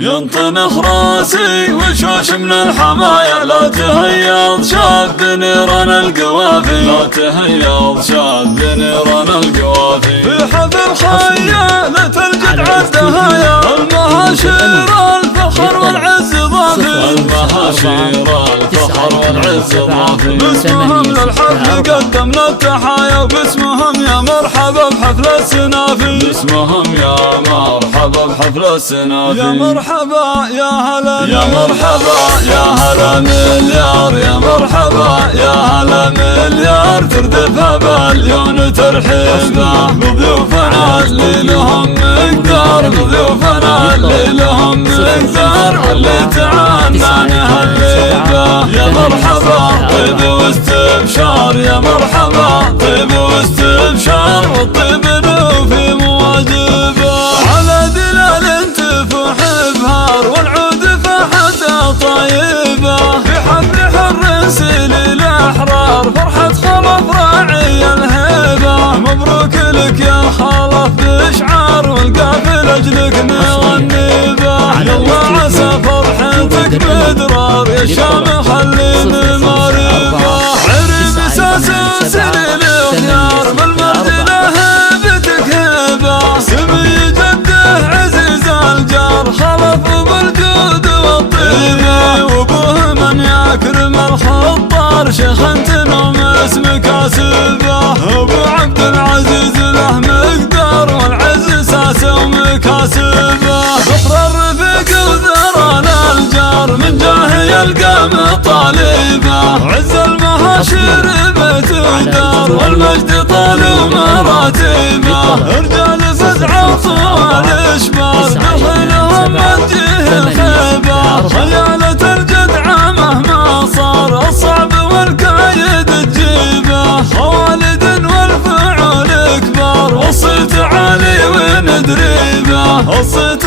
ينطنخ راسي وشوش من الحمايا، لا تهيض شاب نيران القوافي، لا تهيض شاب نيران القوافي. في حفل خيالة الجد عالدهايا، المهاشير الفخر والعز ضافي، المهاشير الفخر والعز ضافي. باسمهم للحفل قدمنا التحايا، وباسمهم يا مرحبا بحفل السنافي، باسمهم يا مرحبا بحفل السنافي. يا مرحبا يا هلا، يا مرحبا يا هلا مليار، يا مرحبا يا هلا مليار. تردفها باليون ترحيبه بضيوفنا اللي لهم مقدار، بضيوفنا اللي لهم مقدار، واللي تعانى نهلبه. يا مرحبا طيب واستبشار، يا مرحبا طيب واستبشار، والطيب في مواجبه. على دلال تفوح بهار، والعود فحتى طيبه. في حفل حر سيل الاحرار، فرحة خلف راعي الهيبه. مبروك لك يا خلف بشعار، والقافل اجلك نغني به. يلا عسى فرحتك بدرار، يا الشام خلي مماربه. عرب ساسوس للخيار، بالمجد لهبتك هبه. سمي جده عزيز الجار، خلف بالجود والطيبه. وابوه من يكرم الخطار، شيخ تنوم اسم كاسبه. ابو عبد العزيز له مقدار، والعز ساسه ومكاسبه. فخر الرفيق وذران الجار، من جاه يلقى مطالبه. عز المهاشير بيت ودار، والمجد طال ومراتبه. رجال فزعه طوال اشبار، دخلهم وجه الخيبه. خيالة الجدعة مهما صار، الصعب والكايد تجيبه. خوالد والفعول كبار، والصيت عالي وندريبه. الصيت